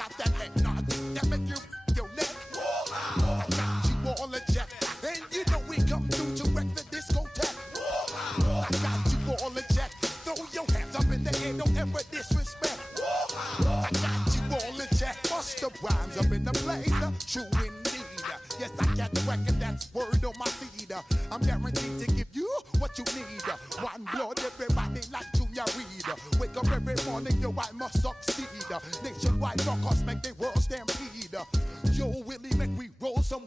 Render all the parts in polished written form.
got that head nod that make you your neck. I got you all in check, and you know we come through to wreck the discotheque. I got you all in check. Throw your hands up in the air, don't ever disrespect. I got you all in check. Bust the rhymes up in the place, true indeed. Yes, I got the record, that's word on my feed. I'm guaranteed to give you what you need. One blood, everybody like Junior Reed. Wake up every morning, yo, I must succeed. Nationwide rockers make the world stampede. Yo, Willie, make we roll some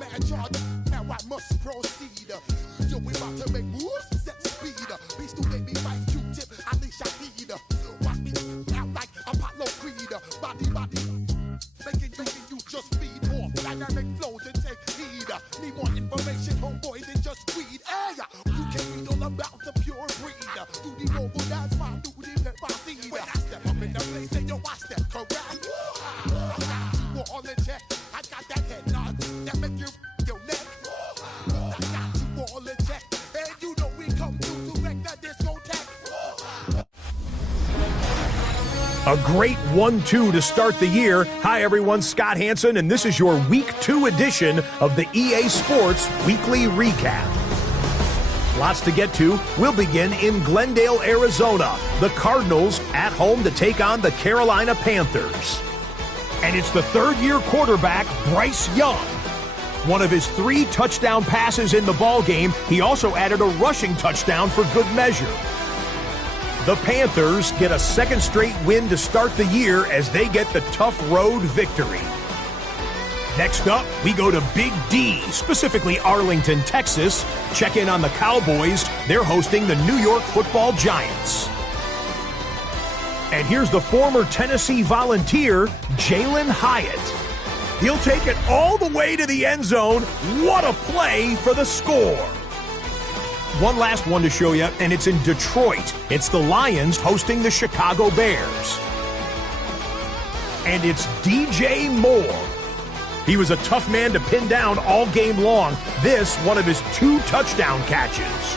mad charge. Now I must proceed. Yo, we about to make moves, set speed. Beast to make me fight Q-tip, at least I need. Watch me out like Apollo Creed. Body, making you just feed off dynamic flows and take heed. Need more information, homeboy, than just read. Hey, you can read all about the pure breed. Do the mobile dance, my do the pepper seed. When I step up in the place, say yo, I step correct. I got you all in check. I got that head nod that make you your neck. I got you all in check, and you know we come through to wreck the discotheque. A great 1-2 to start the year. Hi, everyone. Scott Hansen, and this is your Week 2 edition of the EA Sports Weekly Recap. Lots to get to. We'll begin in Glendale, Arizona. The Cardinals at home to take on the Carolina Panthers. And it's the third-year quarterback, Bryce Young. One of his 3 touchdown passes in the ballgame, he also added a rushing touchdown for good measure. The Panthers get a second straight win to start the year as they get the tough road victory. Next up, we go to Big D, specifically Arlington, Texas. Check in on the Cowboys. They're hosting the New York Football Giants. And here's the former Tennessee Volunteer, Jalen Hyatt. He'll take it all the way to the end zone. What a play for the score. One last one to show you, and it's in Detroit. It's the Lions hosting the Chicago Bears. And it's DJ Moore. He was a tough man to pin down all game long. This, one of his 2 touchdown catches.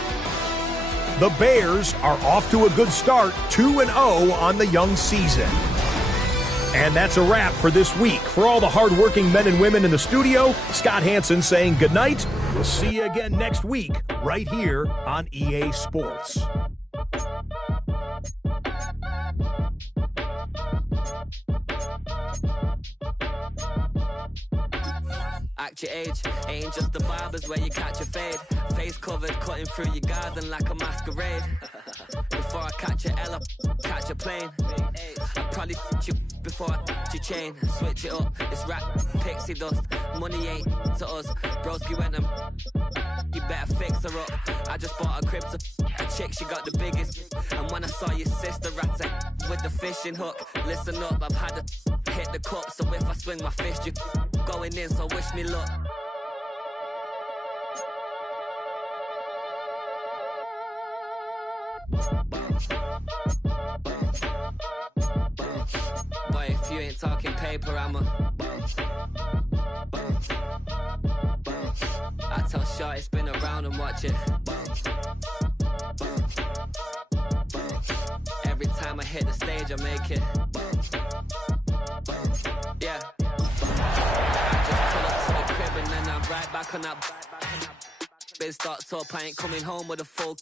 The Bears are off to a good start, 2-0 on the young season. And that's a wrap for this week. For all the hardworking men and women in the studio, Scott Hansen saying goodnight. We'll see you again next week, right here on EA Sports. Act your age, ain't just the barbers where you catch a fade. Face covered, cutting through your garden like a masquerade. Before I catch a L, catch a plane. I probably you before I your chain. Switch it up, it's rap, pixie dust. Money ain't to us. Broski went and you better fix her up. I just bought a crib to a chick, she got the biggest. And when I saw your sister rat with the fishing hook, listen up, I've had to hit the cup. So if I swing my fist, you going in, so wish me luck. Boy, if you ain't talking paper, I'm a I tell Shorty spin around and watch it. Every time I hit the stage, I make it. Yeah. I just pull up to the crib and then I'm right back on that. Biz starts up, I ain't coming home with a full.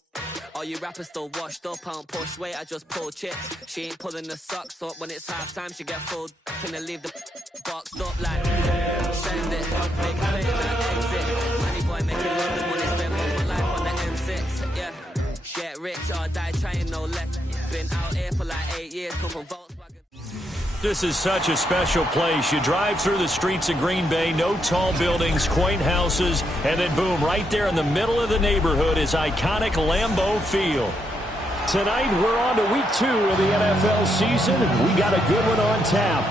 All you rappers still washed up, I don't push weight, I just pull chips. She ain't pulling the socks up when it's half time, she get full. Finna leave the boxed up like send it, make a play like exit. Money boy making love, the money spent all my life on the M6. Yeah, get rich or die trying, no less. Been out here for like 8 years, come from Volkswagen. This is such a special place. You drive through the streets of Green Bay, no tall buildings, quaint houses, and then boom, right there in the middle of the neighborhood is iconic Lambeau Field. Tonight, we're on to week 2 of the NFL season, and we got a good one on tap,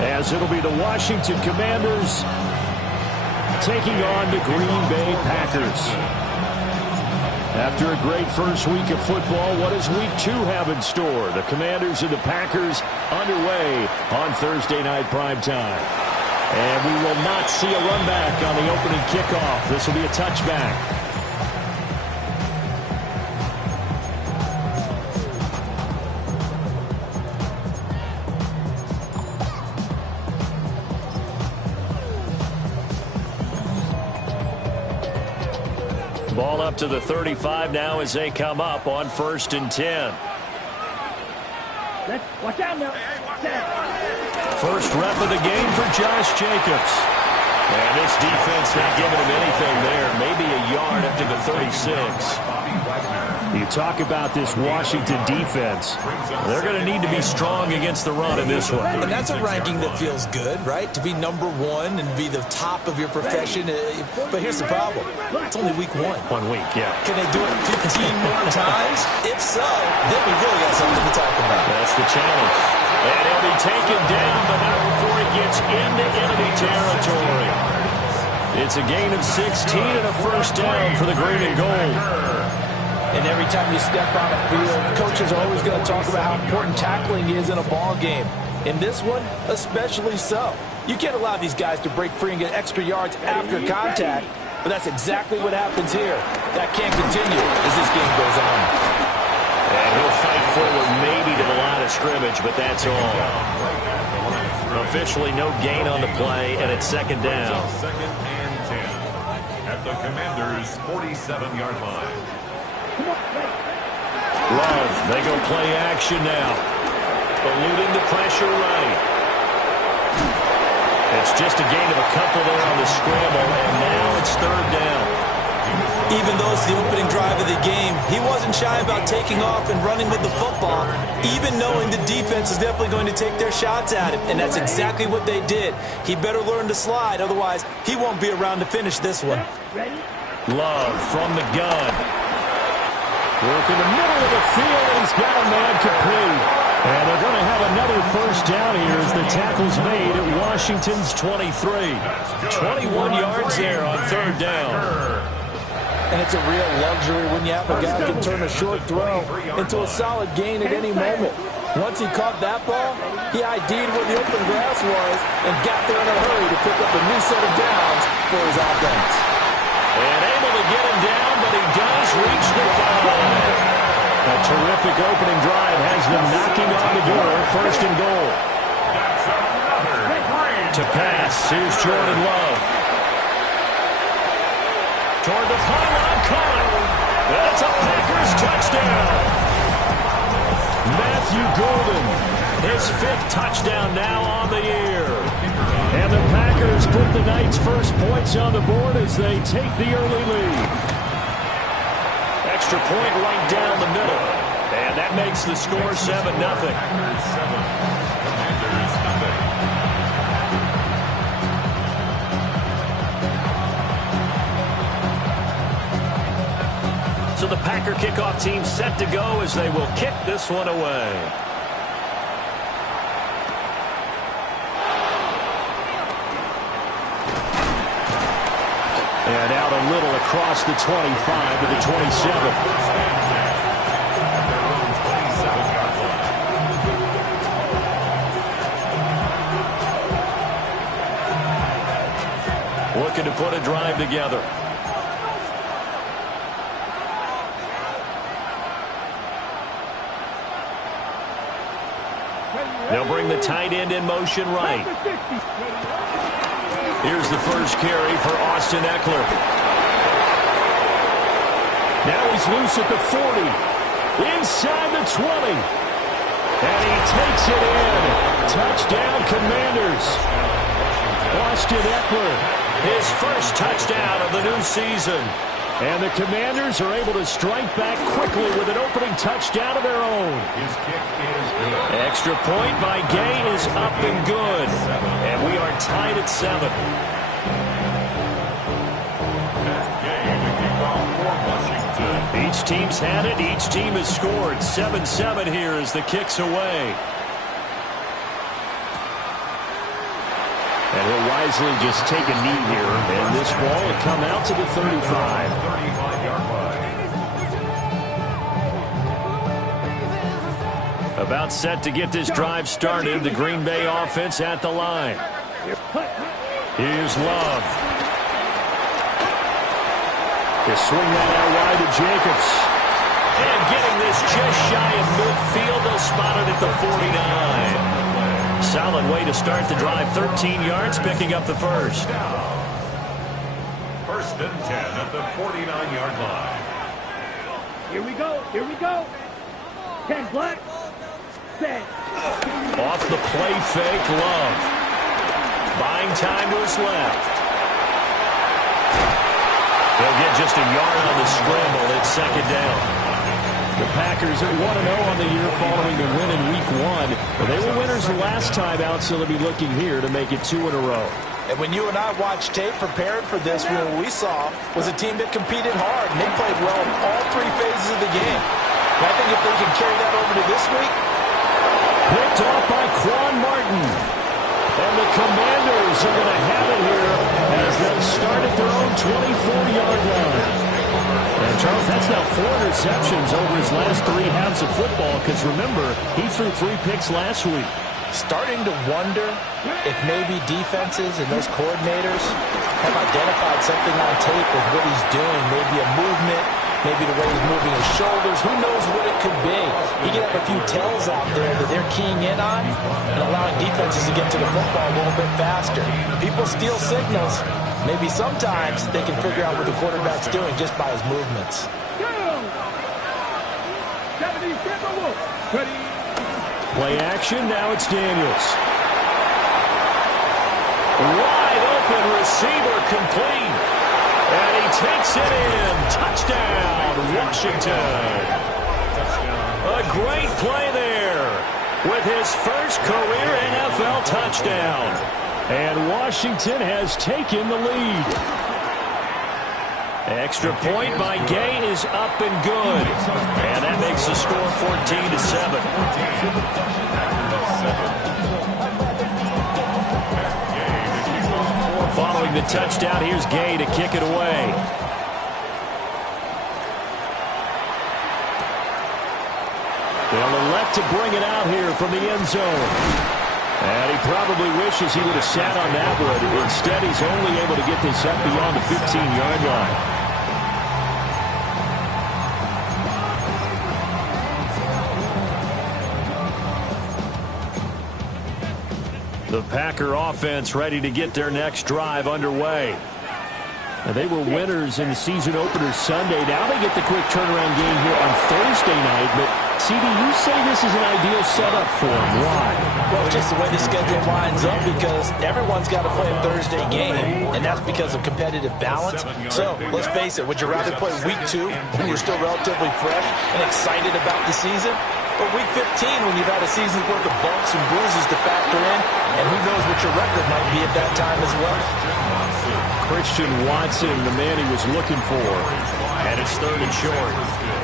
as it'll be the Washington Commanders taking on the Green Bay Packers. After a great first week of football, what does week 2 have in store? The Commanders and the Packers underway on Thursday night primetime. And we will not see a run back on the opening kickoff. This will be a touchback. Ball up to the 35 now as they come up on 1st and 10. Watch out now. First rep of the game for Josh Jacobs. And this defense not giving him anything there. Maybe a yard up to the 36. You talk about this Washington defense. They're going to need to be strong against the run in this one. And that's a ranking that feels good, right? To be number one and be the top of your profession. But here's the problem. It's only week 1. 1 week, yeah. Can they do it 15 more times? If so, then we really got something to talk about. That's the challenge. And he'll be taken down, but not before he gets into enemy territory. It's a gain of 16 and a first down for the green and gold. And every time you step on the field, coaches are always going to talk about how important tackling is in a ball game. In this one, especially so. You can't allow these guys to break free and get extra yards after contact, but that's exactly what happens here. That can't continue as this game goes on. And he'll fight forward maybe to the line of scrimmage, but that's all. Officially no gain on the play, and it's 2nd down. 2nd and 10 at the Commanders' 47-yard line. Love, they go play action now. Eluding the pressure right. It's just a gain of a couple there on the scramble, and now it's 3rd down. Even though it's the opening drive of the game, he wasn't shy about taking off and running with the football, even knowing the defense is definitely going to take their shots at him, and that's exactly what they did. He better learn to slide, otherwise he won't be around to finish this one. Love from the gun. Work in the middle of the field, and he's got a man complete. And they're going to have another first down here as the tackle's made at Washington's 23. 21 yards there on 3rd down. And it's a real luxury when you have a guy who can turn a short throw into a solid gain at any moment. Once he caught that ball, he ID'd where the open grass was and got there in a hurry to pick up a new set of downs for his offense. And able to get him down, but he does reach the 5. A terrific opening drive has them knocking on the door. 1st and goal. To pass, here's Jordan Love. Toward the pylon, caught. That's a Packers touchdown. Matthew Golden, his 5th touchdown now on the year. And the Packers put the night's first points on the board as they take the early lead. Extra point right down the middle. And that makes the score 7-0. So the Packer kickoff team set to go as they will kick this one away. And out a little across the 25 to the 27. Looking to put a drive together. They'll bring the tight end in motion right. Here's the first carry for Austin Eckler. Now he's loose at the 40. Inside the 20. And he takes it in. Touchdown, Commanders. Austin Eckler, his first touchdown of the new season. And the Commanders are able to strike back quickly with an opening touchdown of their own. His kick is good. Extra point by Gay is up and good. And we are tied at 7. Each team's had it. Each team has scored. 7-7 here as the kick's away. And he'll wisely just take a knee here. And this ball will come out to the 35. 35-yard line. About set to get this drive started. The Green Bay offense at the line. Here's Love. He'll swing that out wide to Jacobs. And getting this just shy of midfield. They'll spot it at the 49. Solid way to start the drive. 13 yards, picking up the first. First and 10 at the 49-yard line. Here we go. Here we go. 10 black. Set. Off the play fake, Love. Buying time to his left. They'll get just a yard on the scramble. It's second down. The Packers are 1-0 on the year following the win in Week 1. They were winners the last time out, so they'll be looking here to make it 2 in a row. And when you and I watched tape preparing for this, what we saw was a team that competed hard, and they played well in all 3 phases of the game. And I think if they can carry that over to this week. Picked off by Quan Martin. And the Commanders are going to have it here as they'll start at their own 24-yard line. And Charles, that's now 4 interceptions over his last 3 halves of football, because remember, he threw 3 picks last week. Starting to wonder if maybe defenses and those coordinators have identified something on tape with what he's doing. Maybe a movement, maybe the way he's moving his shoulders. Who knows what it could be? He could have a few tells out there that they're keying in on and allowing defenses to get to the football a little bit faster. People steal signals. Maybe sometimes they can figure out what the quarterback's doing just by his movements. Play action, now it's Daniels. Wide open receiver complete. And he takes it in. Touchdown, Washington. A great play there with his first career NFL touchdown. And Washington has taken the lead. Extra point by Gay is up and good. And that makes the score 14-7. Following the touchdown, here's Gay to kick it away. They'll elect to bring it out here from the end zone. And he probably wishes he would have sat on that one. Instead, he's only able to get this up beyond the 15-yard line. The Packer offense ready to get their next drive underway. Now, they were winners in the season opener Sunday. Now they get the quick turnaround game here on Thursday night. But, CD, you say this is an ideal setup for them. Why? Well, it's just the way the schedule lines up because everyone's got to play a Thursday game, and that's because of competitive balance. So, let's face it, would you rather play Week 2 when you're still relatively fresh and excited about the season? Or Week 15 when you've had a season's worth of bumps and bruises to factor in, and who knows what your record might be at that time as well. Christian Watson, the man he was looking for. And it's 3rd and short.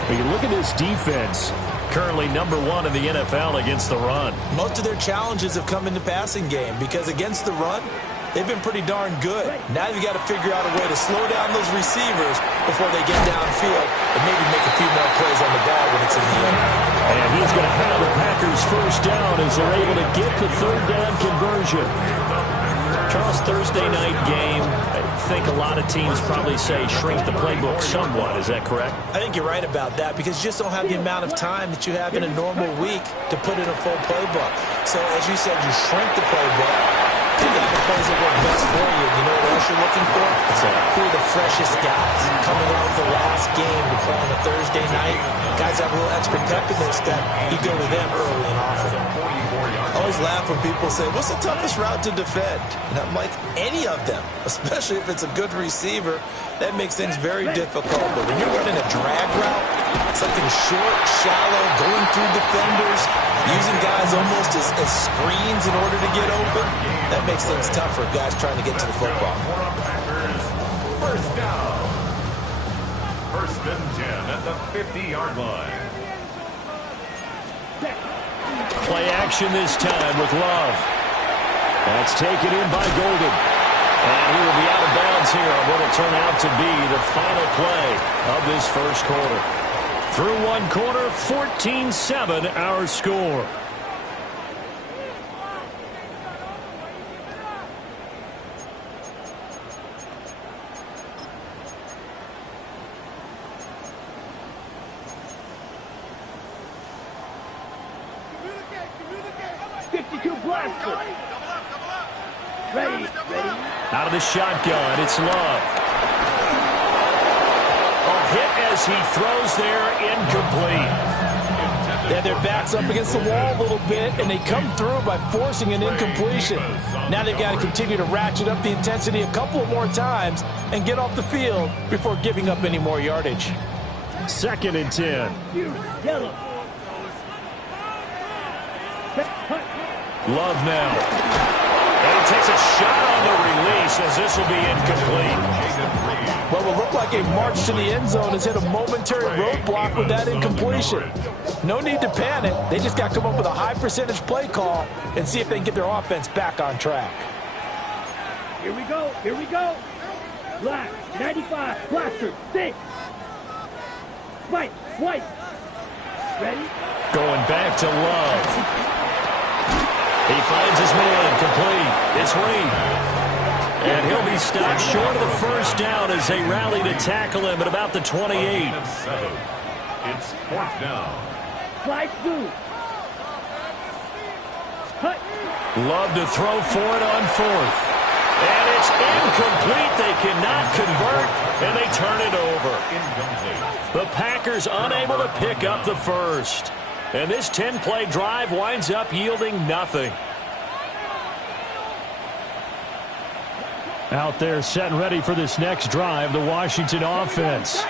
But you look at this defense, currently number 1 in the NFL against the run. Most of their challenges have come in the passing game because against the run, they've been pretty darn good. Now you've got to figure out a way to slow down those receivers before they get downfield and maybe make a few more plays on the ball when it's in the air. And he's going to have the Packers first down as they're able to get the 3rd down conversion. Charles, Thursday night game, I think a lot of teams probably say shrink the playbook somewhat. Is that correct? I think you're right about that because you just don't have the amount of time that you have in a normal week to put in a full playbook. So, as you said, you shrink the playbook. Pick out the plays that work best for you. You know what else you're looking for? Who are the freshest guys coming out of the last game to play on a Thursday night? Guys have a little extra pep in their step. You go to them early and often. I always laugh when people say, what's the toughest route to defend? And I'm like, any of them, especially if it's a good receiver, that makes things very difficult. But when you're running a drag route, something short, shallow, going through defenders, using guys almost as screens in order to get open, that makes things tough for guys trying to get to the football. First down. 1st and 10 at the 50-yard line. Play action this time with Love. That's taken in by Golden. And he will be out of bounds here on what will turn out to be the final play of this first quarter. Through one quarter, 14-7 our score. Out of the shotgun, it's Love. hit as he throws there, incomplete. Yeah, their back's up against the wall a little bit, and they come through by forcing an incompletion. Now they've got to continue to ratchet up the intensity a couple more times and get off the field before giving up any more yardage. 2nd and 10. Yellow. Love now. And he takes a shot on the release as this will be incomplete. What will look like a march to the end zone has hit a momentary roadblock with that incompletion. No need to panic. They just got to come up with a high percentage play call and see if they can get their offense back on track. Here we go. Here we go. Black. 95. Blaster. 6. White. Ready? Going back to Love. He finds his man, complete. It's Reed. And he'll be stopped short of the first down as they rally to tackle him at about the 28. It's 4th down. Slide through. Cut. Love to throw for it on 4th. And it's incomplete. They cannot convert, and they turn it over. Incomplete. The Packers unable to pick up the first. And this 10-play drive winds up yielding nothing. Out there set and ready for this next drive, the Washington offense.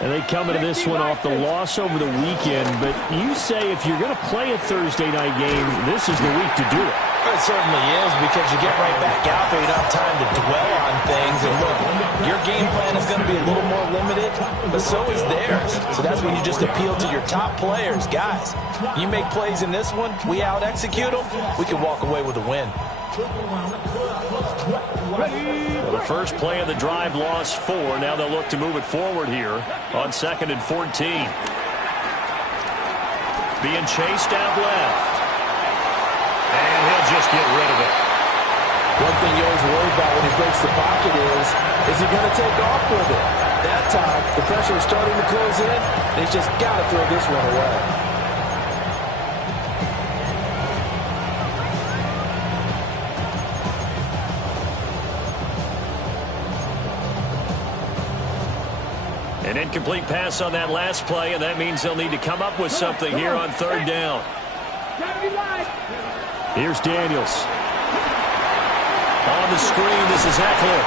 And they come into this one off the loss over the weekend, but you say if you're going to play a Thursday night game, this is the week to do it. It certainly is, because you get right back out there. You don't have time to dwell on things. And look, your game plan is going to be a little more limited, but so is theirs. So that's when you just appeal to your top players. Guys, you make plays in this one, we out-execute them, we can walk away with a win. Well, the first play of the drive lost 4. Now they'll look to move it forward here on 2nd and 14. Being chased out left. And he'll just get rid of it. One thing you always worry about when he breaks the pocket is he going to take off with it? That time, the pressure is starting to close in, and he's just got to throw this one away. An incomplete pass on that last play, and that means they'll need to come up with something here on 3rd down. Here's Daniels. On the screen, this is Eckler.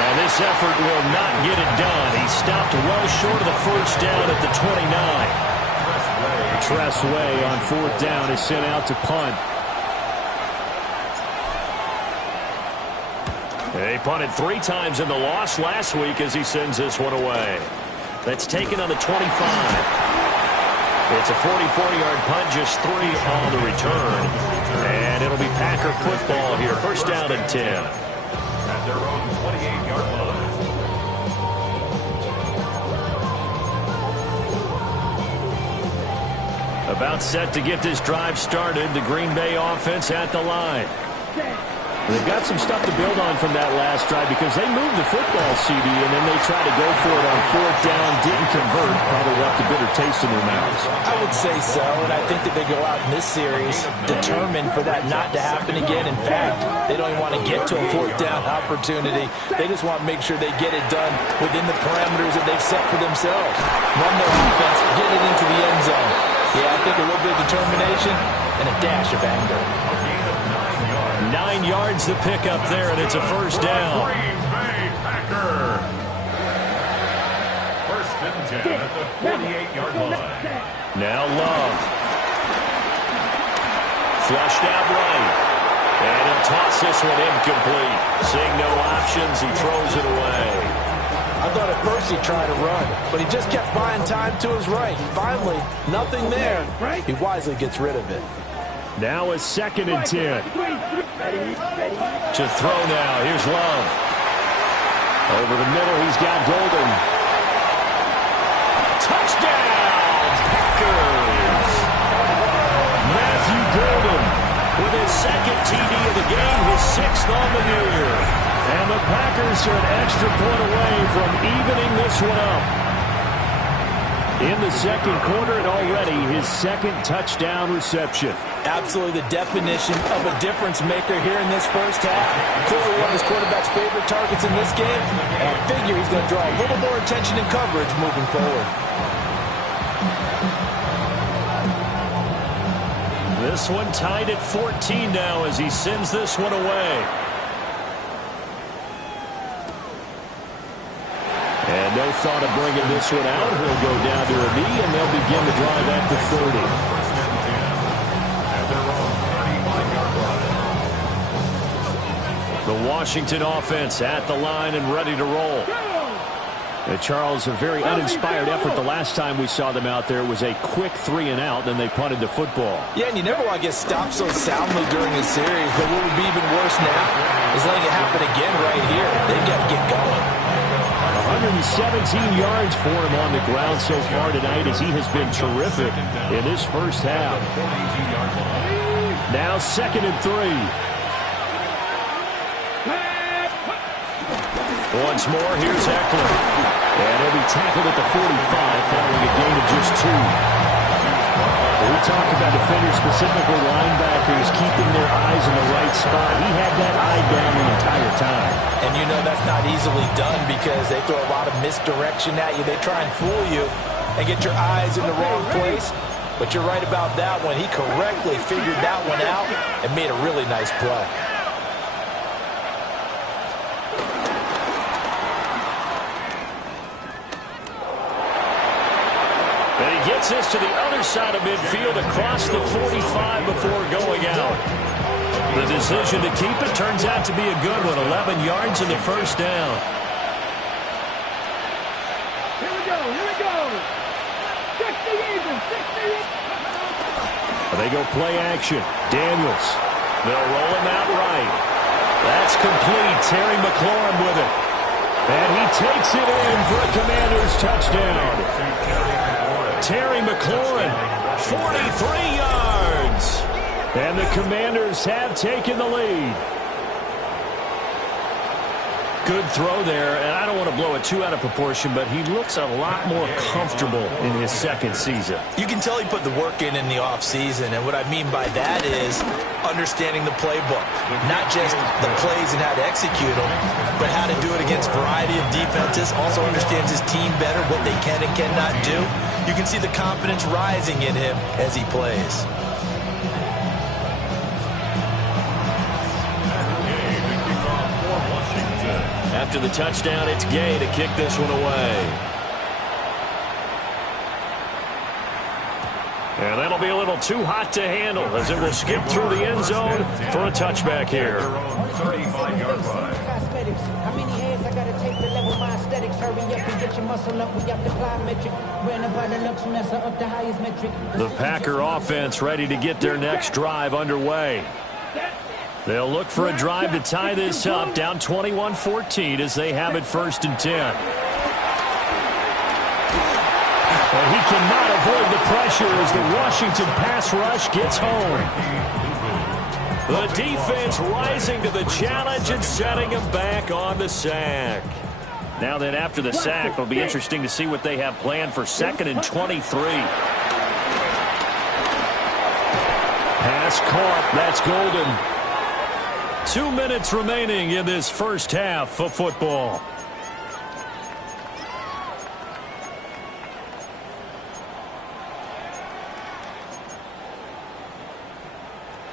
And this effort will not get it done. He stopped well short of the first down at the 29. Tressway on 4th down is sent out to punt. They punted 3 times in the loss last week as he sends this one away. That's taken on the 25. It's a 44-yard punt, just 3 on the return. And it'll be Packer football here. 1st down and 10. At their own 28-yard line. About set to get this drive started. The Green Bay offense at the line. They've got some stuff to build on from that last drive because they moved the football, CD, and then they tried to go for it on 4th down, didn't convert, probably left a bitter taste in their mouths. I would say so, and I think that they go out in this series determined for that not to happen again. In fact, they don't even want to get to a 4th down opportunity. They just want to make sure they get it done within the parameters that they've set for themselves. Run their offense, get it into the end zone. Yeah, I think a little bit of determination and a dash of anger. 9 yards to pick up there, and it's a 1st down. Green Bay Packer. 1st and 10 at the 48-yard line. Now Love. Flushed out right. And he'll toss this one incomplete. Seeing no options, he throws it away. I thought at first he'd try to run, but he just kept buying time to his right. Finally, nothing there. He wisely gets rid of it. Now it's 2nd and 10. To throw now. Here's Love. Over the middle, he's got Golden. Touchdown, Packers! Matthew Golden with his 2nd TD of the game, his 6th on the year. And the Packers are an extra point away from evening this one up. in the second quarter and already his second touchdown reception. Absolutely the definition of a difference maker here in this first half. Clearly one of his quarterback's favorite targets in this game, and I figure he's going to draw a little more attention and coverage moving forward. This one tied at 14 now as he sends this one away. And no thought of bringing this one out. He'll go down to a knee, and they'll begin the drive at the 30. The Washington offense at the line and ready to roll. Charles, a very uninspired effort the last time we saw them out there. Was a quick 3-and-out, then they punted the football. Yeah, and you never want to get stopped so soundly during a series, but what would be even worse now is letting it happen again right here. They've got to get going. 117 yards for him on the ground so far tonight as he has been terrific in this first half. Now 2nd and 3. Once more, here's Eckler. And he'll be tackled at the 45 following a gain of just 2. We talk about defenders, specifically linebackers, keeping their eyes in the right spot. He had that eye down the entire time. And you know that's not easily done because they throw a lot of misdirection at you. They try and fool you and get your eyes in the wrong place. But you're right about that one. He correctly figured that one out and made a really nice play. And he gets this to the other side of midfield across the 45 before going out. The decision to keep it turns out to be a good one. 11 yards in the first down. Here we go, here we go. 60 even, 60. They go play action. Daniels. They'll roll him out right. That's complete. Terry McLaurin with it. And he takes it in for a Commanders touchdown. Terry McLaurin, 43 yards. And the Commanders have taken the lead. Good throw there, and I don't want to blow it too out of proportion, but he looks a lot more comfortable in his second season. You can tell he put the work in the offseason, and what I mean by that is understanding the playbook. Not just the plays and how to execute them, but how to do it against a variety of defenses. Also understands his team better, what they can and cannot do. You can see the confidence rising in him as he plays. After the touchdown, it's Gay to kick this one away. And that'll be a little too hot to handle as it will skip through the end zone for a touchback here. 35-yard line. How many hands I gotta take to level my aesthetics? Hurry up and get your muscle up. We got the plyometric. Ran about the looks, mess up the highest metric. The Packer offense ready to get their next drive underway. They'll look for a drive to tie this up, down 21-14 as they have it 1st and 10. And he cannot avoid the pressure as the Washington pass rush gets home. The defense rising to the challenge and setting him back on the sack. Now then, after the sack, it'll be interesting to see what they have planned for 2nd and 23. Pass caught. That's Golden. 2 minutes remaining in this first half of football.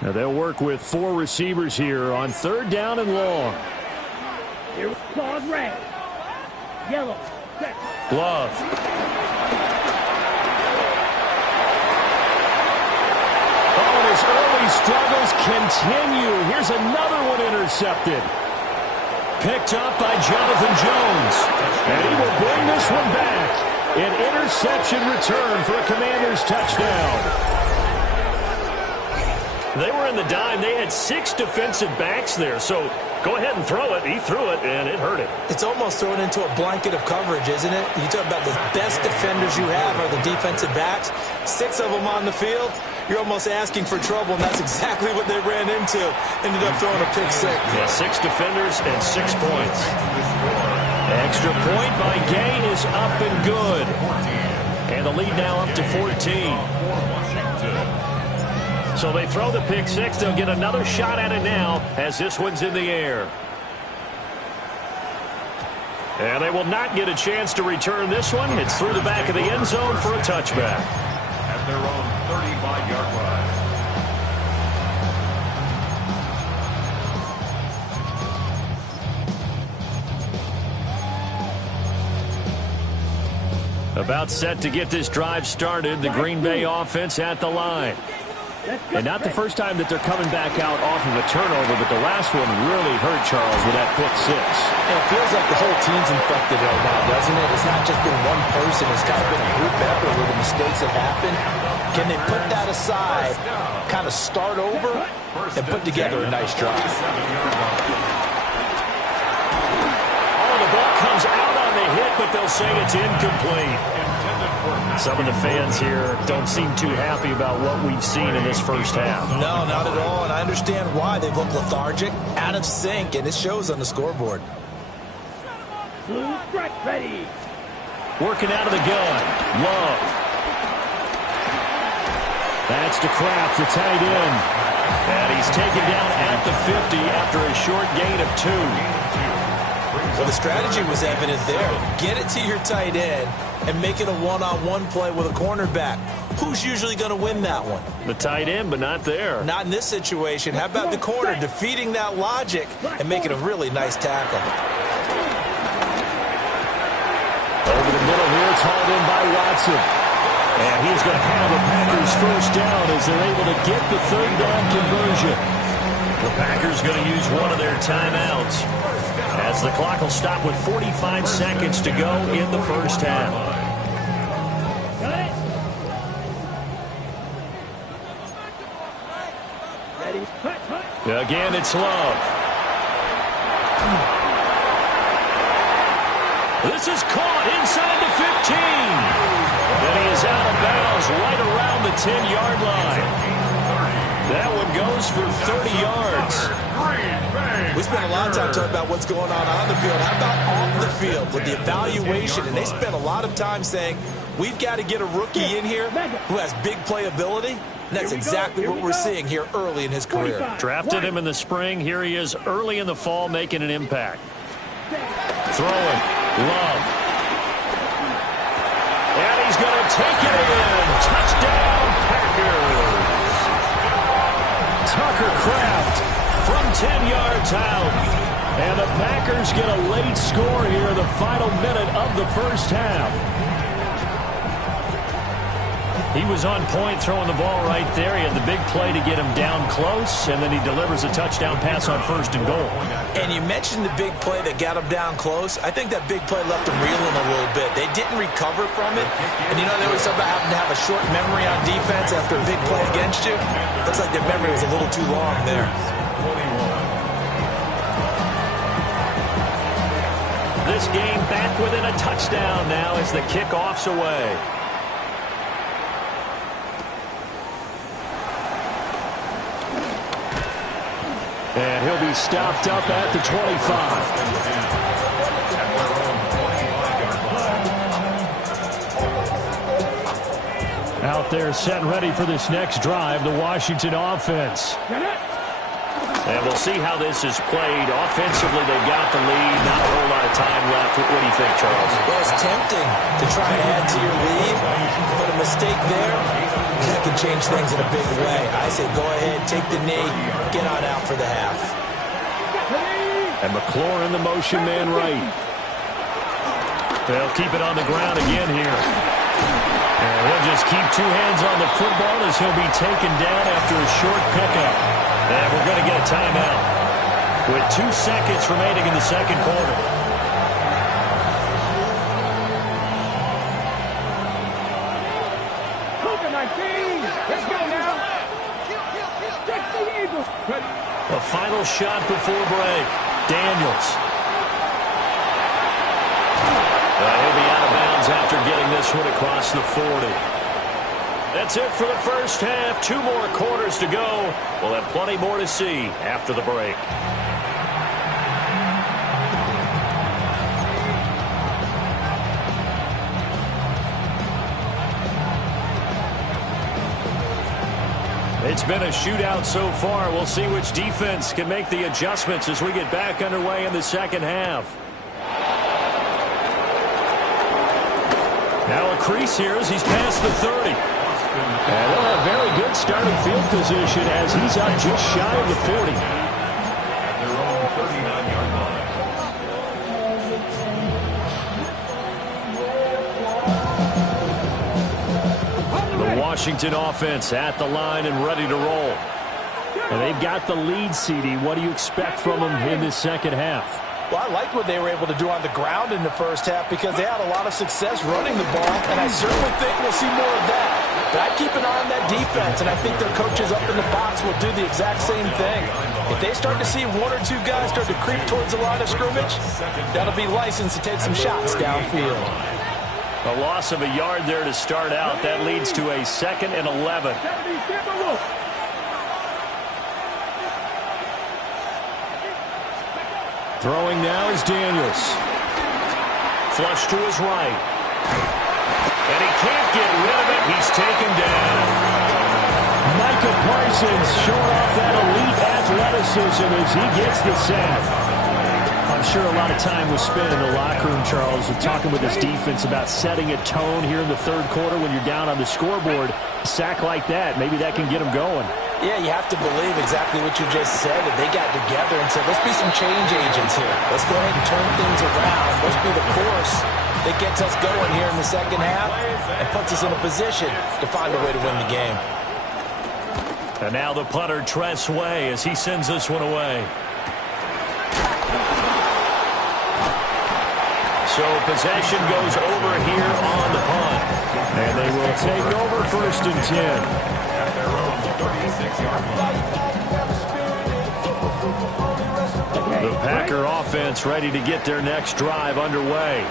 Now they'll work with 4 receivers here on 3rd down and long. Here, claws red. Yellow. Set. Glove. His early struggles continue. Here's another one intercepted. Picked up by Jonathan Jones. And he will bring this one back. An interception return for a Commanders touchdown. They were in the dime. They had 6 defensive backs there. So go ahead and throw it. He threw it, and it hurt him. It's almost thrown into a blanket of coverage, isn't it? You talk about the best defenders you have are the defensive backs. 6 of them on the field. You're almost asking for trouble, and that's exactly what they ran into. Ended up throwing a pick 6. Yeah, 6 defenders and 6 points. Extra point by Gay is up and good. And And the lead now up to 14. So they throw the pick six. They'll get another shot at it now as this one's in the air. And they will not get a chance to return this one. It's through the back of the end zone for a touchback. At their own 35-yard line. About set to get this drive started. The Green Bay offense at the line. And not the first time that they're coming back out off of a turnover, but the last one really hurt Charles with that pick six. And it feels like the whole team's infected right now, doesn't it? It's not just been one person. It's kind of been a group effort where the mistakes have happened. Can they put that aside, kind of start over, and put together a nice drive? Oh, the ball comes out on the hit, but they'll say it's incomplete. Some of the fans here don't seem too happy about what we've seen in this first half. No, not at all, and I understand why. They look lethargic, out of sync, and it shows on the scoreboard. Ready. Working out of the gun. Love. That's to Kraft, the tight end. And he's taken down at the 50 after a short gain of 2. Well, the strategy was evident there. Get it to your tight end and make it a one-on-one play with a cornerback. Who's usually going to win that one? The tight end, but not there. Not in this situation. How about the corner defeating that logic and making a really nice tackle? Over the middle here, it's hauled in by Watson. And he's going to have a Packers first down as they're able to get the third down conversion. The Packers going to use one of their timeouts as the clock will stop with 45 seconds to go in the first half. Again, it's Love. This is caught inside the 15. And he is out of bounds right around the 10-yard line. That one goes for 30 yards. We spent a lot of time talking about what's going on the field. How about off the field with the evaluation? And they spent a lot of time saying, we've got to get a rookie in here who has big playability. And that's exactly what we're seeing here early in his career. Drafted him in the spring. Here he is early in the fall making an impact. Throwing. Love. And he's going to take it in. Touchdown, Packers. Tucker Kraft from 10 yards out. And the Packers get a late score here in the final minute of the first half. He was on point throwing the ball right there. He had the big play to get him down close, and then he delivers a touchdown pass on first and goal. And you mentioned the big play that got him down close. I think that big play left him reeling a little bit. They didn't recover from it. And you know, they always talk about having to have a short memory on defense after a big play against you. Looks like their memory was a little too long there. This game back within a touchdown now as the kickoff's away. And he'll be stopped up at the 25. Out there set and ready for this next drive, the Washington offense. And we'll see how this is played. Offensively, they've got the lead. Not a whole lot of time left. What do you think, Charles? Well, it's tempting to try and add to your lead, but a mistake there, that can change things in a big way. I say go ahead, take the knee, get on out for the half. And McLaurin, the motion man right. They'll keep it on the ground again here. And he'll just keep two hands on the football as he'll be taken down after a short pickup. And we're going to get a timeout with 2 seconds remaining in the second quarter. Let's go now. A final shot before break. Daniels. He'll be out of bounds after getting this one across the 40. That's it for the first half. 2 more quarters to go. We'll have plenty more to see after the break. been a shootout so far. We'll see which defense can make the adjustments as we get back underway in the second half. Now a crease here as he's past the 30. And they'll have very good starting field position as he's out just shy of the 40. At their own 39-yard line. The Washington offense at the line and ready to roll. And they've got the lead, CD. What do you expect from them in this second half? Well, I like what they were able to do on the ground in the first half because they had a lot of success running the ball, and I certainly think we'll see more of that. But I keep an eye on that defense, and I think their coaches up in the box will do the exact same thing. If they start to see one or two guys start to creep towards the line of scrimmage, that'll be licensed to take some shots downfield. A loss of a yard there to start out. That leads to a 2nd and 11. Throwing now is Daniels. Flush to his right. And he can't get rid of it. He's taken down. Micah Parsons showing off that elite athleticism as he gets the sack. I'm sure a lot of time was spent in the locker room, Charles, with talking with his defense about setting a tone here in the third quarter when you're down on the scoreboard. A sack like that, maybe that can get him going. Yeah, you have to believe exactly what you just said, that they got together and said, let's be some change agents here. Let's go ahead and turn things around. Let's be the force that gets us going here in the second half and puts us in a position to find a way to win the game. And now the punter, Tress Way, as he sends this one away. So possession goes over here on the punt. And they will take over 1st and 10. At their own 36-yard line. The Packer offense ready to get their next drive underway.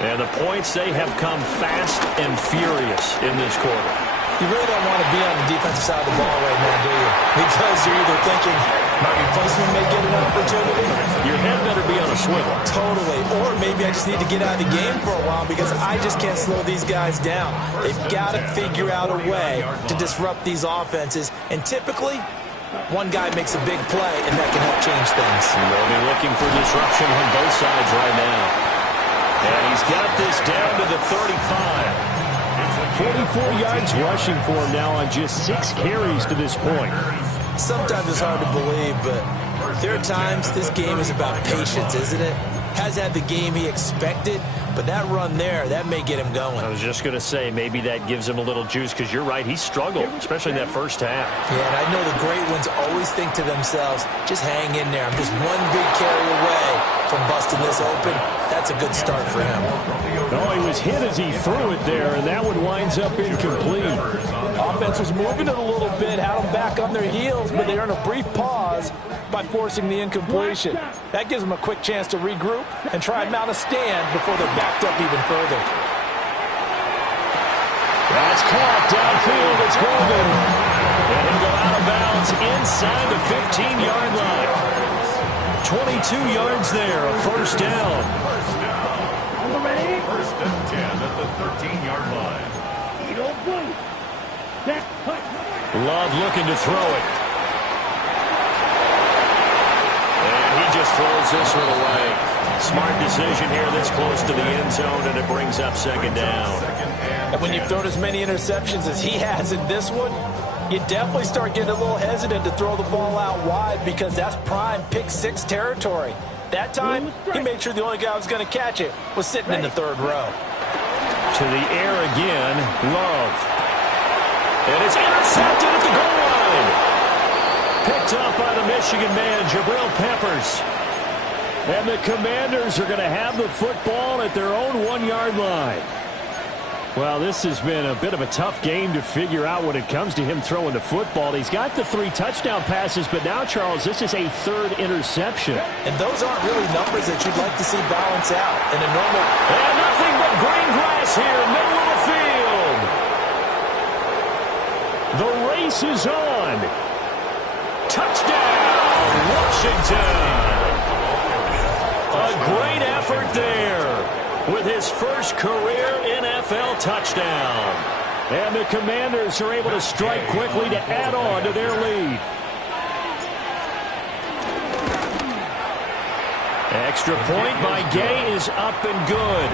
And the points, they have come fast and furious in this quarter. You really don't want to be on the defensive side of the ball right now, do you? Because you're either thinking, my replacement may get an opportunity. Your head better be on a swivel. Totally. Or maybe I just need to get out of the game for a while because I just can't slow these guys down. They've got to figure out a way to disrupt these offenses. And typically, one guy makes a big play, and that can help change things. They'll be looking for disruption on both sides right now. And he's got this down to the 35. 44 yards rushing for him now on just 6 carries to this point. Sometimes it's hard to believe, but there are times this game is about patience, isn't it? Has had the game he expected, but that run there, that may get him going. I was just going to say, maybe that gives him a little juice, because you're right, he struggled, especially in that first half. Yeah, and I know the great ones always think to themselves, just hang in there. I'm just one big carry away from busting this open. That's a good start for him. No, he was hit as he threw it there, and that one winds up incomplete. Offense was moving it a little bit, had them back on their heels, but they earned a brief pause by forcing the incompletion. That gives them a quick chance to regroup and try and mount a stand before they're backed up even further. That's caught downfield. It's Golden. And he'll go out of bounds inside the 15-yard line. 22 yards there, a first down. First and 10 at the 13-yard line. Love looking to throw it. And he just throws this one away. Smart decision here this close to the end zone, and it brings up 2nd down. And when you've thrown as many interceptions as he has in this one, you definitely start getting a little hesitant to throw the ball out wide because that's prime pick 6 territory. That time, he made sure the only guy who was going to catch it was sitting in the 3rd row. To the air again, Love. And it's intercepted at the goal line. Picked up by the Michigan man, Jabril Peppers. And the Commanders are going to have the football at their own 1-yard line. Well, this has been a bit of a tough game to figure out when it comes to him throwing the football. He's got the 3 touchdown passes, but now, Charles, this is a 3rd interception. And those aren't really numbers that you'd like to see balance out in a normal... And nothing but green grass here, middle of the field. The race is on. Touchdown, Washington. A great effort there with his first career NFL touchdown. And the Commanders are able to strike quickly to add on to their lead. Extra point by Gay is up and good.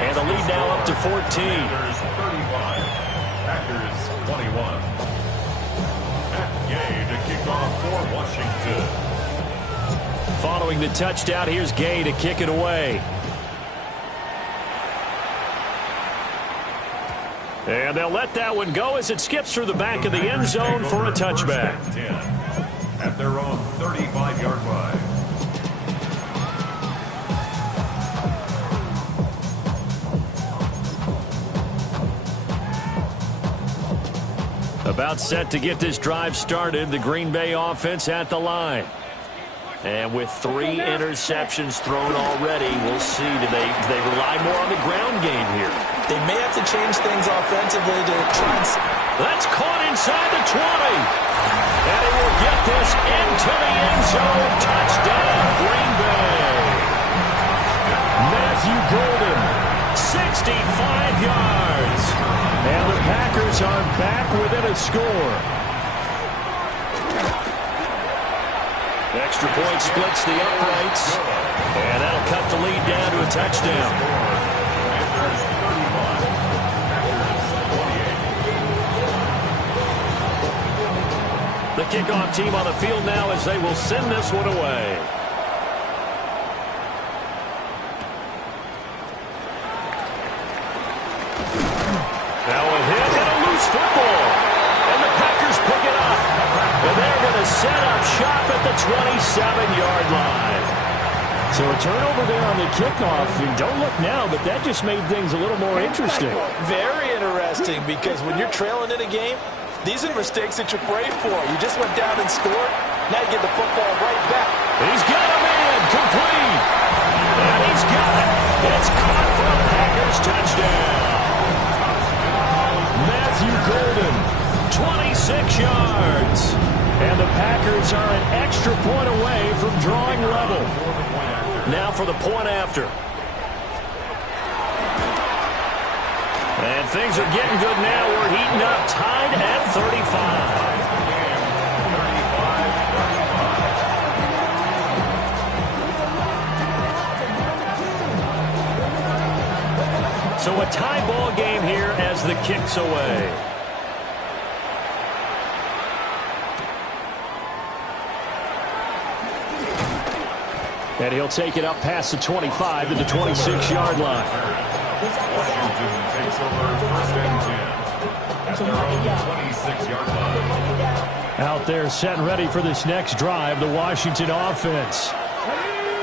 And the lead now up to 14. Packers 35, Packers 21. Matt Gay to kick off for Washington. Following the touchdown, here's Gay to kick it away. And they'll let that one go as it skips through the back of the end zone for a touchback. At their own 35-yard line. About set to get this drive started, the Green Bay offense at the line. And with 3 interceptions thrown already, we'll see. Do they rely more on the ground game here? They may have to change things offensively to try and... That's caught inside the 20. And he will get this into the end zone. Touchdown, Green Bay. Matthew Golden, 65 yards. And the Packers are back within a score. Extra point splits the uprights. And that'll cut the lead down to a touchdown. The kickoff team on the field now as they will send this one away. Now a hit and a loose football. And the Packers pick it up. And they're going to set up shop at the 27-yard line. So a turnover there on the kickoff. And don't look now, but that just made things a little more interesting. Very interesting, because when you're trailing in a game, these are mistakes that you pray for. You just went down and scored. Now you get the football right back. He's got him in. Complete. And he's got it. It's caught for a Packers touchdown. Matthew Golden, 26 yards. And the Packers are an extra point away from drawing level. Now for the point after. And things are getting good now. We're heating up, tied at 35. So a tie ball game here as the kick's away. And he'll take it up past the 25 to the 26-yard line. Washington takes over first and 10 at their own 26-yard line. Out there set and ready for this next drive, the Washington offense.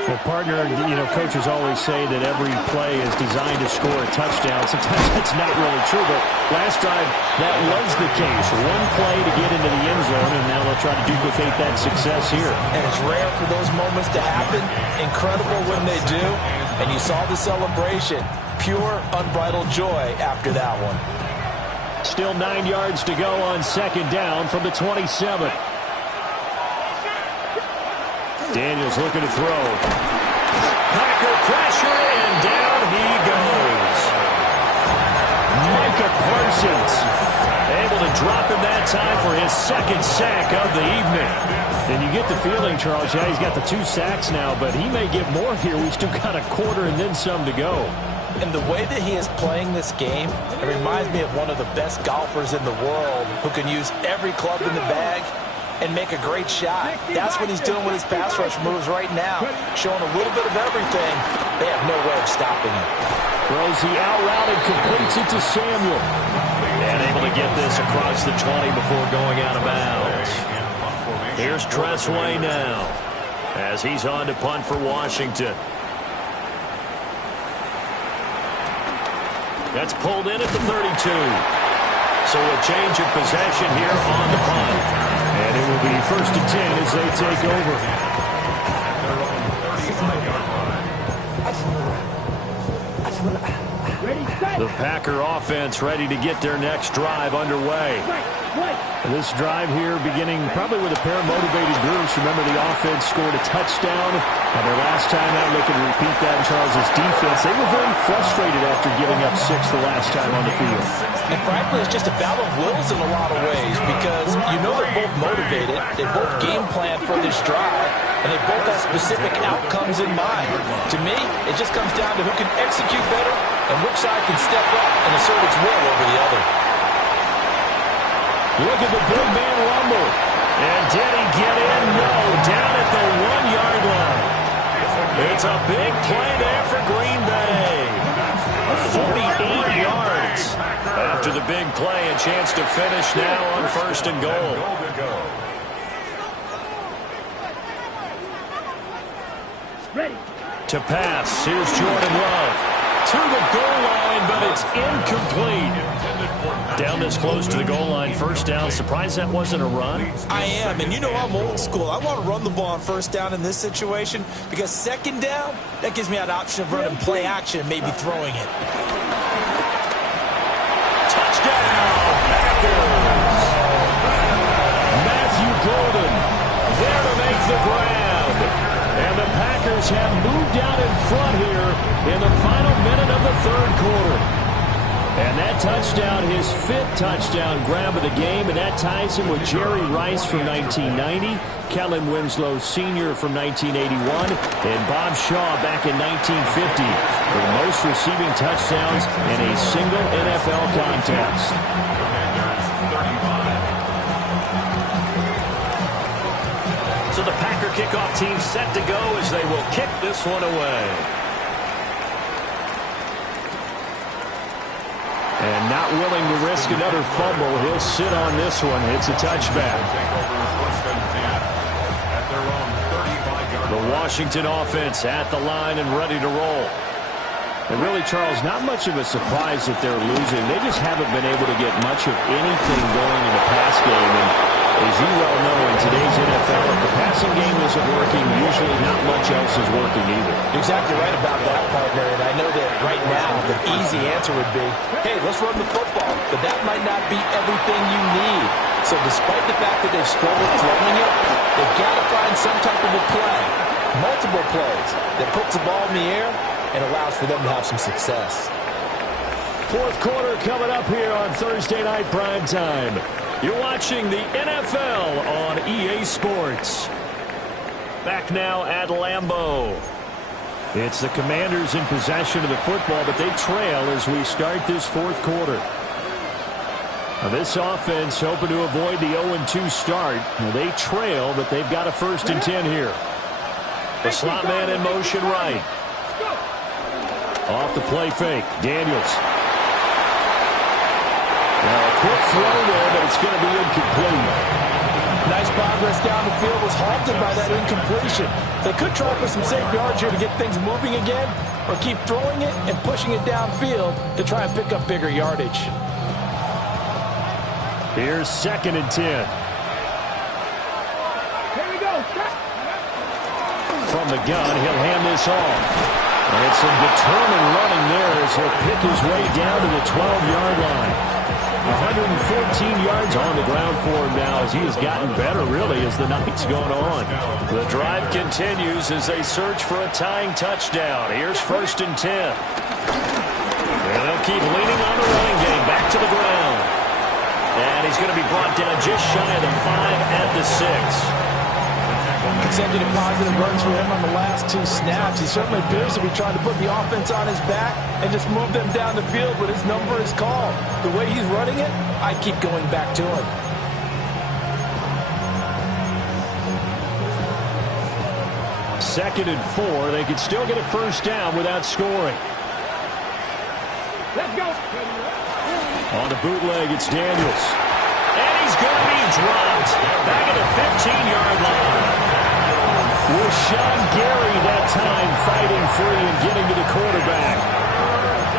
Well, partner, coaches always say that every play is designed to score a touchdown. Sometimes that's not really true, but last drive, that was the case. One play to get into the end zone, and now they'll try to duplicate that success here. And it's rare for those moments to happen. Incredible when they do. And you saw the celebration. Pure, unbridled joy after that one. Still 9 yards to go on second down from the 27. Daniels looking to throw. Packer pressure, and down he goes. Micah Parsons able to drop him that time for his second sack of the evening. And you get the feeling, Charles, yeah, he's got the 2 sacks now, but he may get more here. We've still got a quarter and then some to go. And the way that he is playing this game, it reminds me of one of the best golfers in the world who can use every club in the bag and make a great shot. That's what he's doing with his pass rush moves right now, showing a little bit of everything. They have no way of stopping him. Throws the out route and completes it to Samuel. And able to get this across the 20 before going out of bounds. Here's Tressway now as he's on to punt for Washington. That's pulled in at the 32. So a change of possession here on the punt. And it will be first and 10 as they take over. The Packer offense ready to get their next drive underway. This drive here beginning probably with a pair of motivated groups. Remember, the offense scored a touchdown. And their last time out, looking to repeat that in Charles' defense. They were very frustrated after giving up 6 the last time on the field. And frankly, it's just a battle of wills in a lot of ways because you know they're both motivated. They both game plan for this drive. And they both have specific outcomes in mind. To me, it just comes down to who can execute better and which side can step up and assert its will over the other. Look at the big man rumble. And did he get in? No. Down at the 1-yard line. It's a big play there for Green Bay. 48 yards. After the big play, a chance to finish now on 1st and goal. Ready. To pass. Here's Jordan Love. To the goal line, but it's incomplete. Down this close to the goal line, 1st down. Surprised that wasn't a run? I am, and you know I'm old school. I want to run the ball on 1st down in this situation because 2nd down, that gives me an option of running play action and maybe throwing it. Touchdown, Packers! Matthew Golden there to make the grab. And the Packers have moved out in front here in the final minute of the 3rd quarter. And that touchdown, his 5th touchdown grab of the game, and that ties him with Jerry Rice from 1990, Kellen Winslow Sr. from 1981, and Bob Shaw back in 1950 for the most receiving touchdowns in a single NFL contest. So the Packer kickoff team set to go as they will kick this one away. And not willing to risk another fumble, he'll sit on this one. It's a touchback. The Washington offense at the line and ready to roll. And really, Charles, not much of a surprise that they're losing. They just haven't been able to get much of anything going in the pass game. And as you well know, in today's NFL, if the passing game isn't working, usually not much else is working either. You're exactly right about that, partner. And I know that right now the easy answer would be, hey, let's run the football. But that might not be everything you need. So despite the fact that they've struggled throwing it, they've got to find some type of a play, multiple plays, that puts the ball in the air and allows for them to have some success. 4th quarter coming up here on Thursday Night Prime Time. You're watching the NFL on EA Sports. Back now at Lambeau. It's the Commanders in possession of the football, but they trail as we start this 4th quarter. Now this offense hoping to avoid the 0-2 start. Well, they trail, but they've got a 1st and 10 here. The slot man in motion right. Off the play fake, Daniels. Now a quick throw there, but it's going to be incomplete. Nice progress down the field, was halted by that incompletion. They could try for some safe yards here to get things moving again, or keep throwing it and pushing it downfield to try and pick up bigger yardage. Here's 2nd and 10. Here we go. From the gun, he'll hand this off. And it's some determined running there as he'll pick his way down to the 12-yard line. 114 yards on the ground for him now as he has gotten better, really, as the night's gone on. The drive continues as they search for a tying touchdown. Here's 1st and 10. And they'll keep leaning on the running game. Back to the ground. And he's going to be brought down just shy of the 5 at the 6. Consecutive positive runs for him on the last 2 snaps. He certainly appears to be trying to put the offense on his back and just move them down the field when his number is called. The way he's running it, I keep going back to him. Second and 4. They could still get a 1st down without scoring. Let's go. On the bootleg, it's Daniels. And he's going to be dropped back at the 15-yard line. With Sean Gary that time fighting free and getting to the quarterback.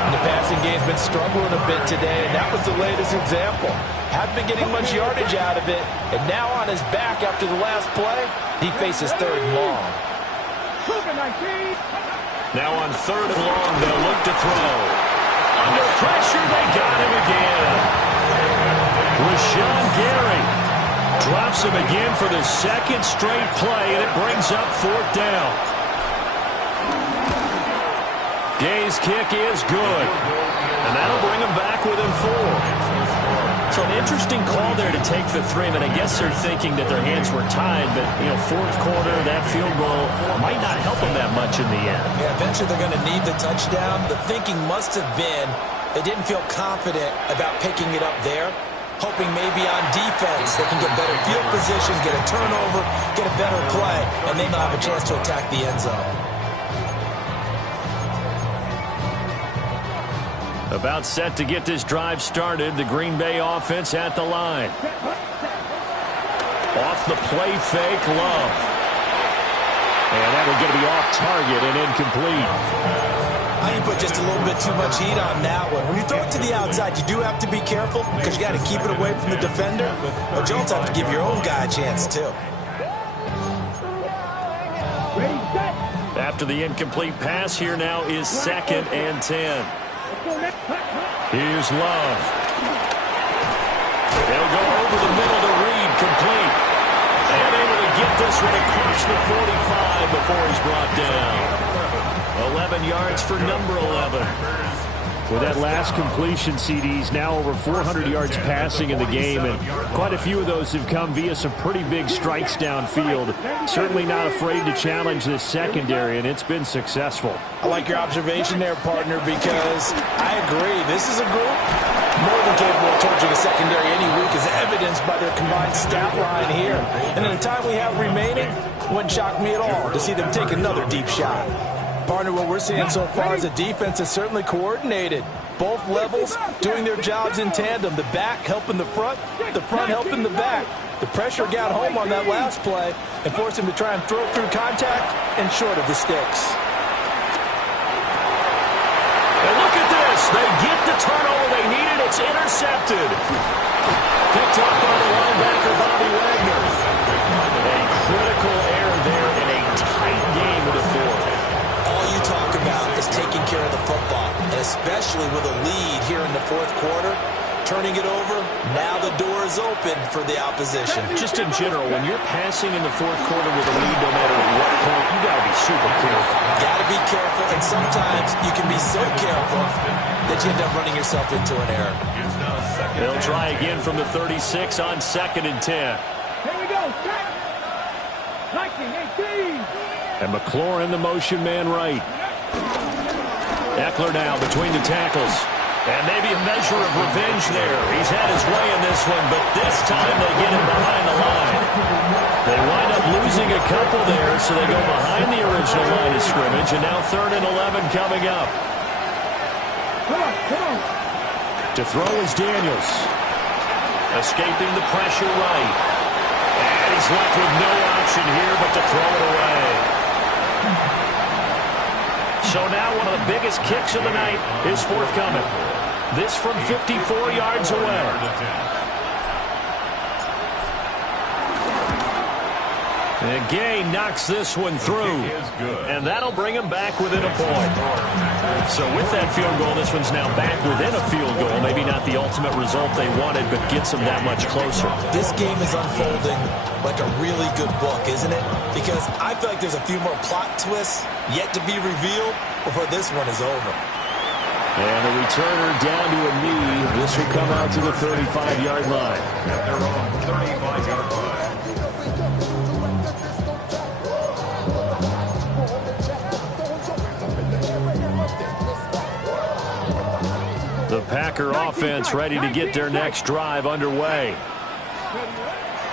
And the passing game's been struggling a bit today, and that was the latest example. Hadn't been getting much yardage out of it, and now on his back after the last play, he faces 3rd and long. Now on 3rd and long, they'll look to throw. Under pressure, they got him again. Rashawn Gary drops him again for the second straight play, and it brings up 4th down. Gay's kick is good, and that'll bring him back within 4. So an interesting call there to take the 3. I mean, I guess they're thinking that their hands were tied, but, 4th quarter, that field goal might not help them that much in the end. Yeah, eventually they're going to need the touchdown. The thinking must have been they didn't feel confident about picking it up there, hoping maybe on defense they can get better field position, get a turnover, get a better play, and then they'll have a chance to attack the end zone. About set to get this drive started. The Green Bay offense at the line. Off the play fake, Love. And that will get to be off target and incomplete. I think you put just a little bit too much heat on that one. When you throw it to the outside, you do have to be careful because you got to keep it away from the defender. But you also have to give your own guy a chance, too. After the incomplete pass, here now is 2nd and 10. Here's Love. They'll go over the middle to Reed, complete. And able to get this one across the 45 before he's brought down. 11 yards for number 11. With that last completion, CD's now over 400 yards passing in the game, and quite a few of those have come via some pretty big strikes downfield. Certainly not afraid to challenge this secondary, and it's been successful. I like your observation there, partner, because I agree. This is a group more than capable of torching a secondary any week, as evidenced by their combined stat line here. And in the time we have remaining, wouldn't shock me at all to see them take another deep shot. Partner, what we're seeing so far is a defense that's certainly coordinated. Both levels doing their jobs in tandem. The back helping the front helping the back. The pressure got home on that last play and forced him to try and throw through contact and short of the sticks. And look at this. They get the turnover they needed. It's intercepted. Picked up by the linebacker, Bobby Wagner. A critical error there in a tight game with a 4. Talk about is taking care of the football, and especially with a lead here in the 4th quarter, turning it over, now the door is open for the opposition. Just in general, when you're passing in the 4th quarter with a lead, no matter what point, you got to be super careful. Got to be careful, and sometimes you can be so careful that you end up running yourself into an error. They'll try again from the 36 on 2nd and 10. Here we go, set. 19-18. And McLaurin, the motion man right. Eckler now between the tackles. And maybe a measure of revenge there. He's had his way in this one, but this time they get him behind the line. They wind up losing a couple there, so they go behind the original line of scrimmage, and now 3rd and 11 coming up. Come on. To throw is Daniels. Escaping the pressure right. And he's left with no option here but to throw it away. So now one of the biggest kicks of the night is forthcoming. This from 54 yards away. And Gay knocks this one through. And that'll bring him back within a point. So with that field goal, this one's now back within a field goal. Maybe not the ultimate result they wanted, but gets them that much closer. This game is unfolding like a really good book, isn't it? Because I feel like there's a few more plot twists yet to be revealed before this one is over. And the returner down to a knee. This will come out to the 35-yard line. At their own 35-yard line. The Packer offense ready to get their next drive underway.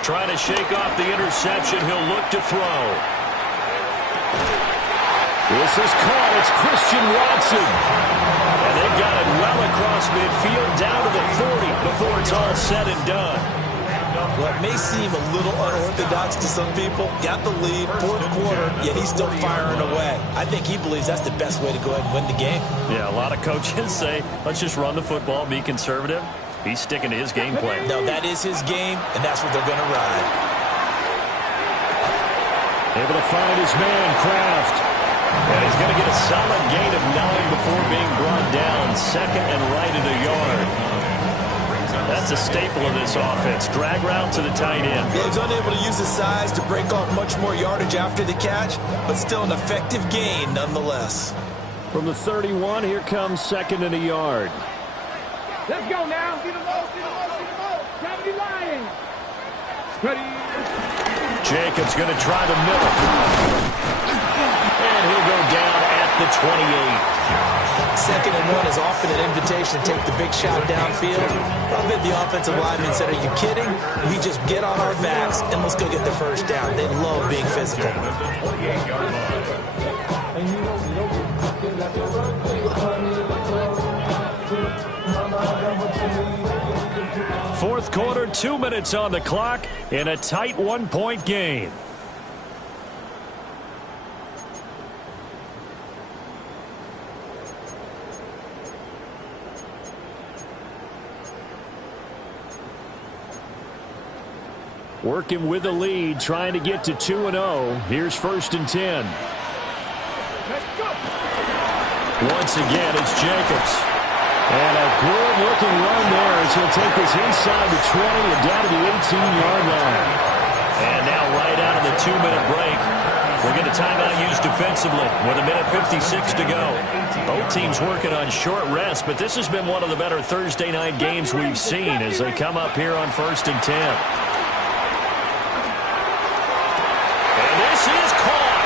Trying to shake off the interception. He'll look to throw. This is caught. It's Christian Watson. And they've got it well across midfield down to the 40 before it's all said and done. Well, it may seem a little unorthodox to some people. Got the lead, 4th quarter, yet he's still firing away. I think he believes that's the best way to go ahead and win the game. Yeah, a lot of coaches say, let's just run the football, be conservative. He's sticking to his game plan. No, that is his game, and that's what they're going to ride. Able to find his man, Kraft. And he's going to get a solid gain of 9 before being brought down. 2nd and right at a yard. That's a staple of this offense. Drag route to the tight end. Yeah, he's unable to use his size to break off much more yardage after the catch, but still an effective gain nonetheless. From the 31, here comes 2nd and a yard. Let's go now. See the ball, see the ball, see the ball. Gravity Lions. Ready. Jacobs going to try the middle. And he'll go down at the 28. 2nd and 1 is often an invitation to take the big shot downfield. I bet the offensive lineman said, are you kidding? We just get on our backs and let's go get the first down. They love being physical. Fourth quarter, 2 minutes on the clock in a tight 1-point game. Working with the lead, trying to get to 2-0. Here's 1st and 10. Once again, it's Jacobs. And a good-looking run there as he'll take this inside the 20 and down to the 18-yard line. And now right out of the 2-minute break, we'll get a timeout used defensively with 1:56 to go. Both teams working on short rest, but this has been one of the better Thursday night games we've seen as they come up here on 1st and 10. And this is caught.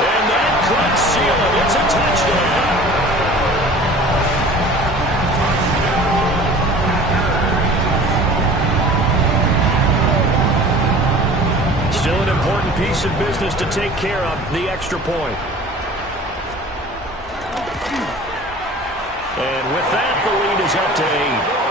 And that could seal it. It's a touchdown. Still an important piece of business to take care of, the extra point. And with that, the lead is up to 8.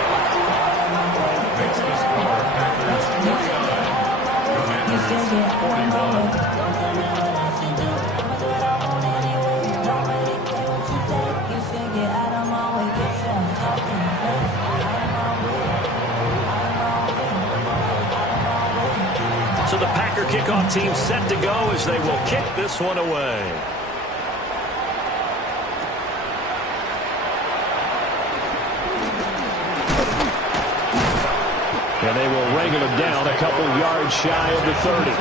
So the Packer kickoff team set to go as they will kick this one away. And they will wrangle him down a couple yards shy of the 30.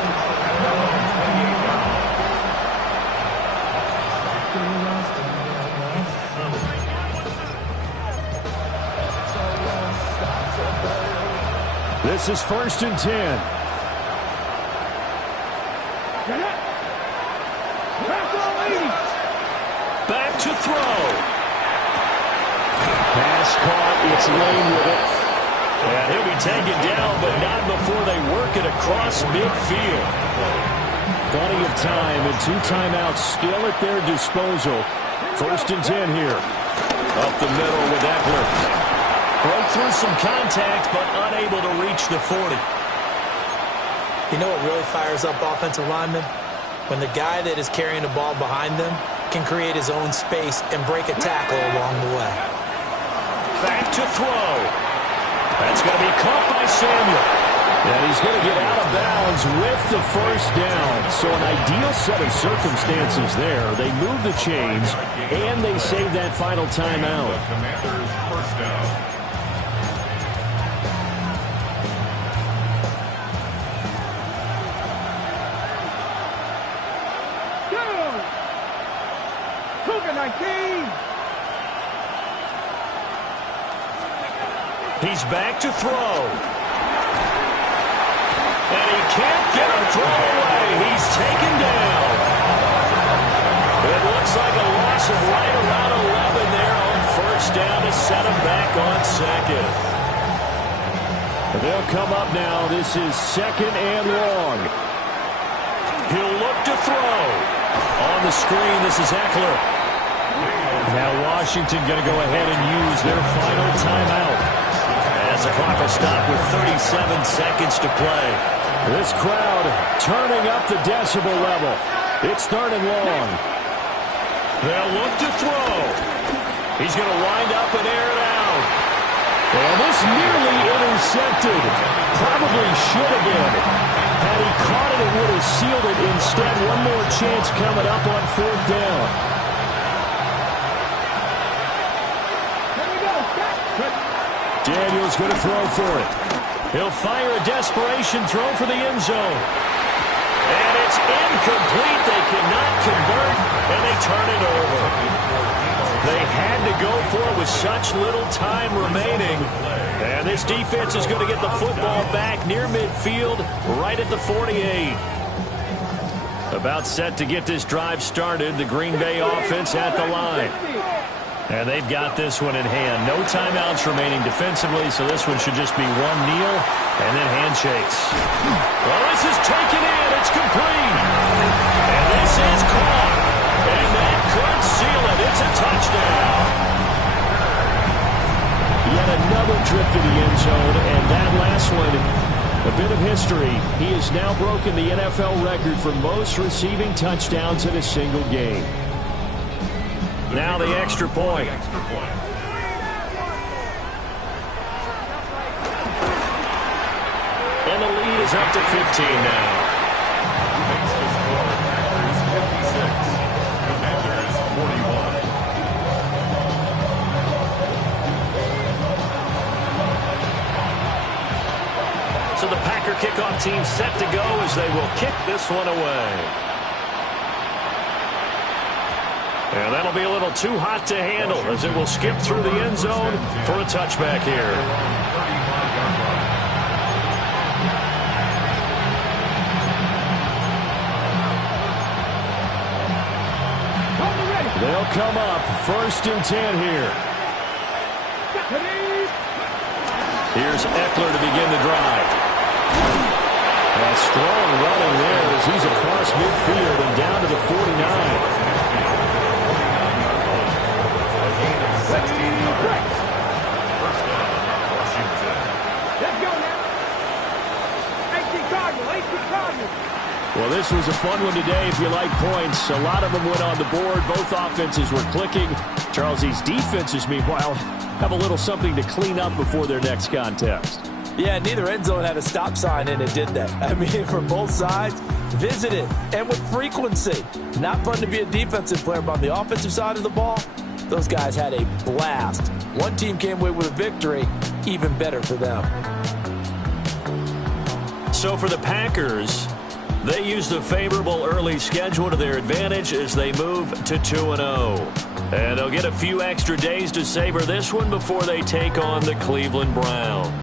This is 1st and 10. Back to throw. Pass caught. It's Lane with it. And he'll be taken down, but not before they work it across midfield. Plenty of time and 2 timeouts still at their disposal. 1st and 10 here. Up the middle with Eckler. Broke through some contact, but unable to reach the 40. You know what really fires up offensive linemen? When the guy that is carrying the ball behind them can create his own space and break a tackle along the way. Back to throw. That's going to be caught by Samuel. And he's going to get out of bounds with the first down. So an ideal set of circumstances there. They move the chains, and they save that final timeout. Commanders first down. He's back to throw. And he can't get a throw away. He's taken down. It looks like a loss of right around 11 there on 1st down to set him back on 2nd. They'll come up now. This is 2nd and long. He'll look to throw. On the screen, this is Eckler. Now Washington going to go ahead and use their final timeout. As the clock will stop with 37 seconds to play. This crowd turning up the decibel level. It's 3rd and long. They'll look to throw. He's going to wind up and air it out. And this nearly intercepted. Probably should have been. Had he caught it, it would have sealed it. Instead, one more chance coming up on 4th down. Daniel's going to throw for it. He'll fire a desperation throw for the end zone. And it's incomplete. They cannot convert, and they turn it over. They had to go for it with such little time remaining. And this defense is going to get the football back near midfield, right at the 48. About set to get this drive started. The Green Bay offense at the line. And they've got this one in hand. No timeouts remaining defensively, so this one should just be one kneel and then handshakes. Well, this is taken in. It's complete. And this is caught. And that could seal it. It's a touchdown. Yet another trip to the end zone, and that last one, a bit of history. He has now broken the NFL record for most receiving touchdowns in a single game. Now the extra point. And the lead is up to 15 now. Makes the score. Packers 56. Commanders 41. So the Packer kickoff team set to go as they will kick this one away. And that'll be a little too hot to handle as it will skip through the end zone for a touchback here. They'll come up 1st and 10 here. Here's Eckler to begin the drive. A strong running there as he's across midfield and down to the 49. Well, this was a fun one today if you like points. A lot of them went on the board. Both offenses were clicking. Charles, these defenses, meanwhile, have a little something to clean up before their next contest. Yeah, neither end zone had a stop sign in it, did they? I mean, from both sides, visited, and with frequency. Not fun to be a defensive player, but on the offensive side of the ball, those guys had a blast. One team came away with a victory, even better for them. So for the Packers, they use the favorable early schedule to their advantage as they move to 2-0. And they'll get a few extra days to savor this one before they take on the Cleveland Browns.